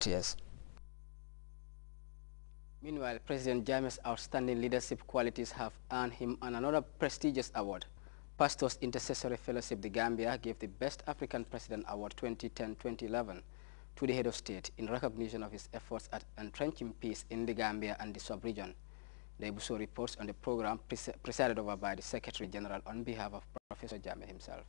Grts. Meanwhile, President Jammeh's outstanding leadership qualities have earned him another prestigious award. Pastors Intercessory Fellowship The Gambia gave the Best African President Award 2010-2011 to the head of state in recognition of his efforts at entrenching peace in the Gambia and the sub-region. The Ebuso reports on the program presided over by the Secretary General on behalf of Professor Jammeh himself.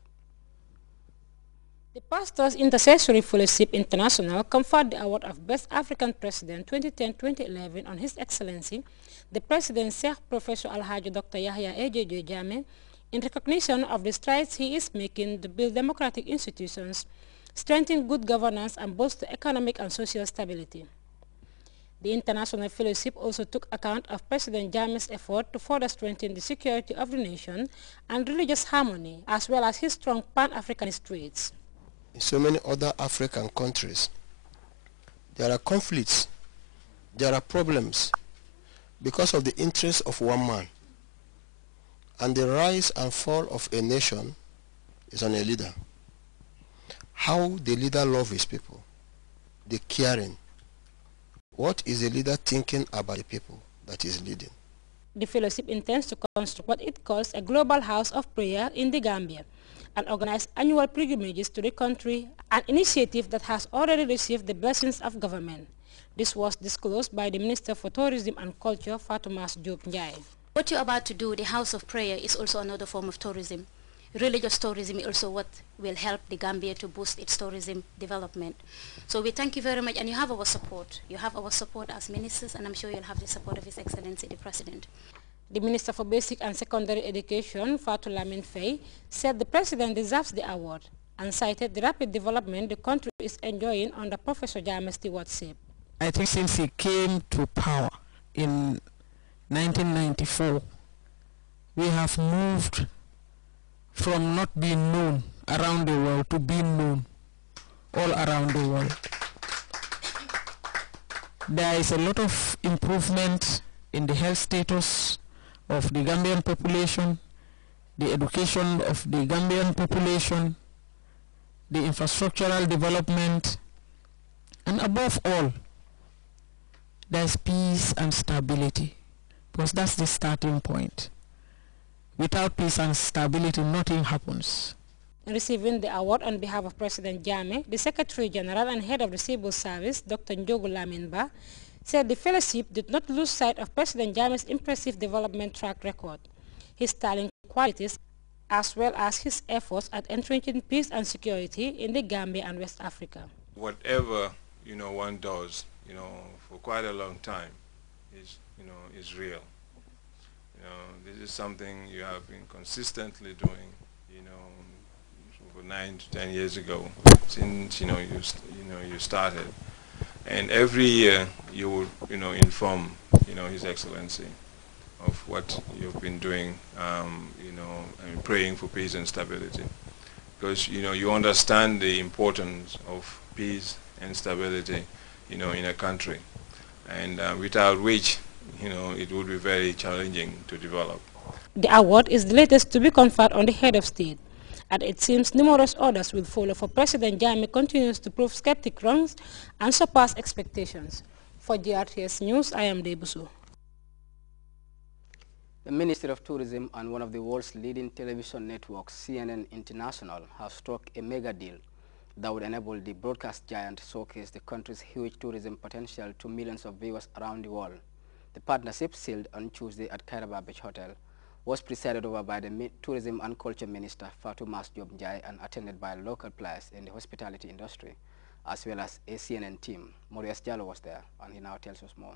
The Pastors Intercessory Fellowship International conferred the award of Best African President 2010-2011 on His Excellency, the President Sheikh Professor Alhaji Dr. Yahya A.J.J. Jammeh in recognition of the strides he is making to build democratic institutions, strengthen good governance and bolster economic and social stability. The International Fellowship also took account of President Jammeh's effort to further strengthen the security of the nation and religious harmony, as well as his strong Pan-Africanist traits. In so many other African countries, there are conflicts, there are problems because of the interests of one man. And the rise and fall of a nation is on a leader. How the leader loves his people, the caring. What is the leader thinking about the people that is leading? The fellowship intends to construct what it calls a global house of prayer in the Gambia and organize annual pilgrimages to the country, an initiative that has already received the blessings of government. This was disclosed by the Minister for Tourism and Culture, Fatoumata Diop Njie. What you're about to do, the House of Prayer, is also another form of tourism. Religious tourism is also what will help the Gambia to boost its tourism development. So we thank you very much, and you have our support. You have our support as ministers, and I'm sure you'll have the support of His Excellency, the President. The Minister for Basic and Secondary Education, Fatou Lamin Faye, said the President deserves the award and cited the rapid development the country is enjoying under Professor Jammeh's stewardship. I think since he came to power in 1994, we have moved from not being known around the world to being known all around the world. There is a lot of improvement in the health status of the Gambian population, the education of the Gambian population, the infrastructural development, and above all, there's peace and stability, because that's the starting point. Without peace and stability, nothing happens. Receiving the award on behalf of President Jammeh, the Secretary General and Head of the Civil Service, Dr. Njogu Laminba, said the fellowship did not lose sight of President Jammeh's impressive development track record, his sterling qualities, as well as his efforts at entrenching peace and security in the Gambia and West Africa. Whatever one does, for quite a long time, is real. This is something you have been consistently doing, over 9 to 10 years ago, since you started. And every year you would inform His Excellency of what you've been doing, and praying for peace and stability, because you understand the importance of peace and stability in a country, and without which it would be very challenging to develop. The award is the latest to be conferred on the head of state, and it seems numerous others will follow, for President Jammeh continues to prove skeptic wrongs and surpass expectations. For GRTS News, I am Debuso. The Ministry of Tourism and one of the world's leading television networks, CNN International, have struck a mega deal that would enable the broadcast giant to showcase the country's huge tourism potential to millions of viewers around the world. The partnership, sealed on Tuesday at Kairaba Beach Hotel, was presided over by the Tourism and Culture Minister, Fatoumata Diop Njie, and attended by local players in the hospitality industry, as well as a CNN team. Maurice Jallo was there, and he now tells us more.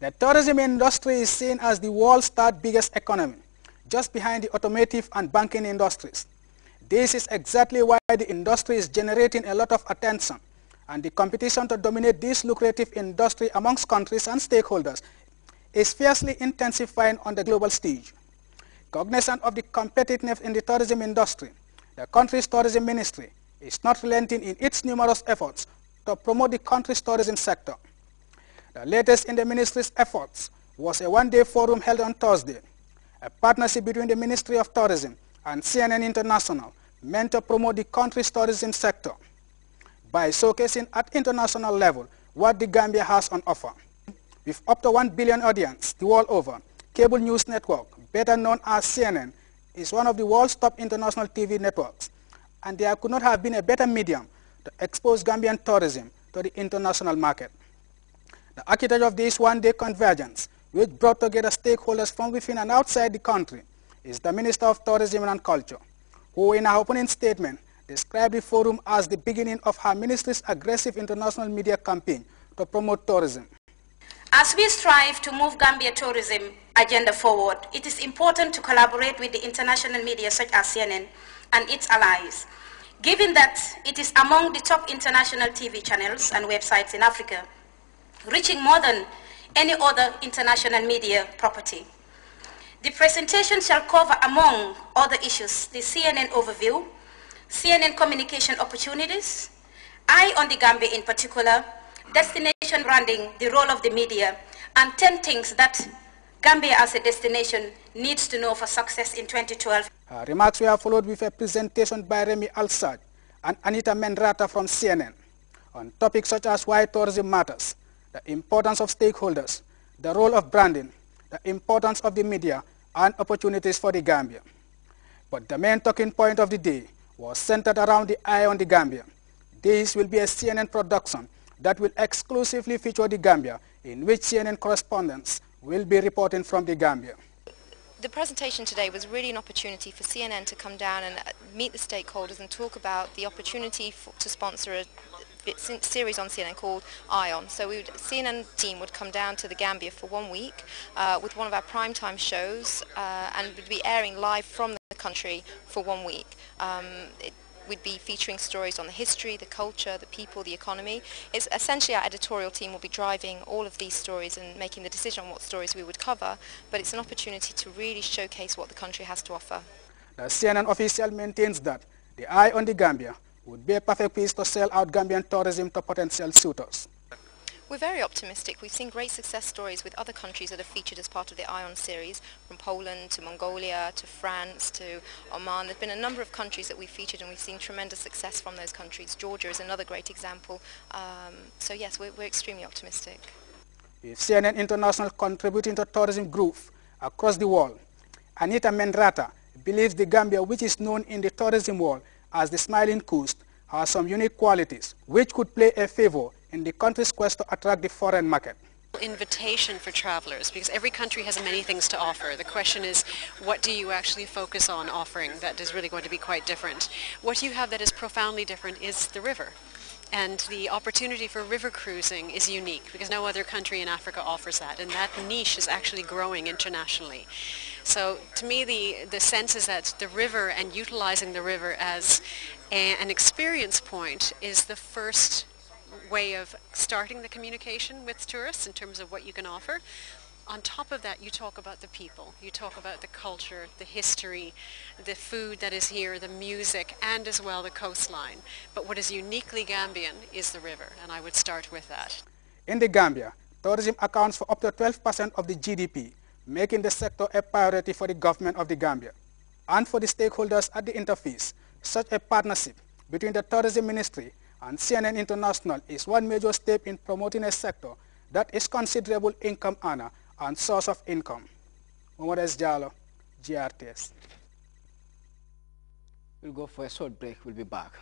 The tourism industry is seen as the world's third biggest economy, just behind the automotive and banking industries. This is exactly why the industry is generating a lot of attention, and the competition to dominate this lucrative industry amongst countries and stakeholders is fiercely intensifying on the global stage. Cognizant of the competitiveness in the tourism industry, the country's tourism ministry is not relenting in its numerous efforts to promote the country's tourism sector. The latest in the ministry's efforts was a one-day forum held on Thursday, a partnership between the Ministry of Tourism and CNN International meant to promote the country's tourism sector by showcasing at international level what the Gambia has on offer. With up to 1 billion audience the world over, cable news network, better known as CNN, is one of the world's top international TV networks, and there could not have been a better medium to expose Gambian tourism to the international market. The architect of this one-day convergence, which brought together stakeholders from within and outside the country, is the Minister of Tourism and Culture, who in her opening statement described the forum as the beginning of her ministry's aggressive international media campaign to promote tourism. As we strive to move Gambia tourism agenda forward, it is important to collaborate with the international media such as CNN and its allies. Given that it is among the top international TV channels and websites in Africa, reaching more than any other international media property. The presentation shall cover, among other issues, the CNN overview, CNN communication opportunities, Eye on the Gambia in particular, destination branding, the role of the media, and 10 things that Gambia as a destination needs to know for success in 2012. Remarks were followed with a presentation by Remy Alsaj and Anita Mendrata from CNN on topics such as why tourism matters, the importance of stakeholders, the role of branding, the importance of the media, and opportunities for the Gambia. But the main talking point of the day was centered around the Eye on the Gambia. This will be a CNN production that will exclusively feature the Gambia, in which CNN correspondents will be reporting from the Gambia. The presentation today was really an opportunity for CNN to come down and meet the stakeholders and talk about the opportunity to sponsor a series on CNN called ION. So CNN team would come down to the Gambia for 1 week with one of our primetime shows and would be airing live from the country for 1 week. We'd be featuring stories on the history, the culture, the people, the economy. It's essentially our editorial team will be driving all of these stories and making the decision on what stories we would cover, but it's an opportunity to really showcase what the country has to offer. The CNN official maintains that the Eye on the Gambia would be a perfect piece to sell out Gambian tourism to potential suitors. We're very optimistic. We've seen great success stories with other countries that are featured as part of the ION series, from Poland to Mongolia to France to Oman. There's been a number of countries that we've featured and we've seen tremendous success from those countries. Georgia is another great example. So yes, we're extremely optimistic. With CNN International contributing to tourism growth across the world, Anita Mendrata believes the Gambia, which is known in the tourism world as the Smiling Coast, has some unique qualities which could play a favor in the country's quest to attract the foreign market. Invitation for travelers, because every country has many things to offer. The question is, what do you actually focus on offering that is really going to be quite different? What you have that is profoundly different is the river. And the opportunity for river cruising is unique because no other country in Africa offers that, and that niche is actually growing internationally. So to me the sense is that the river and utilizing the river as an experience point is the first way of starting the communication with tourists in terms of what you can offer. On top of that, you talk about the people, you talk about the culture, the history, the food that is here, the music, and as well the coastline. But what is uniquely Gambian is the river, and I would start with that. In the Gambia, tourism accounts for up to 12% of the GDP, making the sector a priority for the government of the Gambia. And for the stakeholders at the interface, such a partnership between the Tourism Ministry and CNN International is one major step in promoting a sector that is considerable income earner and source of income. Mohamed S. Jallo, GRTS. We'll go for a short break. We'll be back.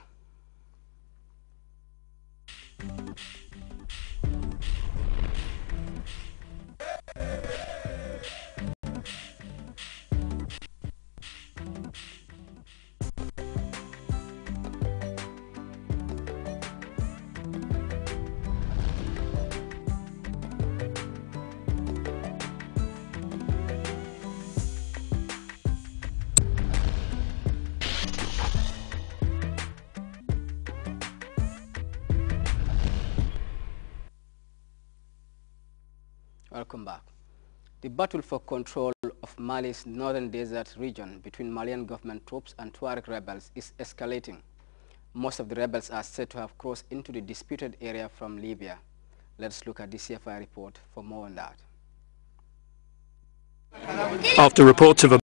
Welcome back. The battle for control of Mali's northern desert region between Malian government troops and Tuareg rebels is escalating. Most of the rebels are said to have crossed into the disputed area from Libya. Let's look at the CFI report for more on that. After reports of a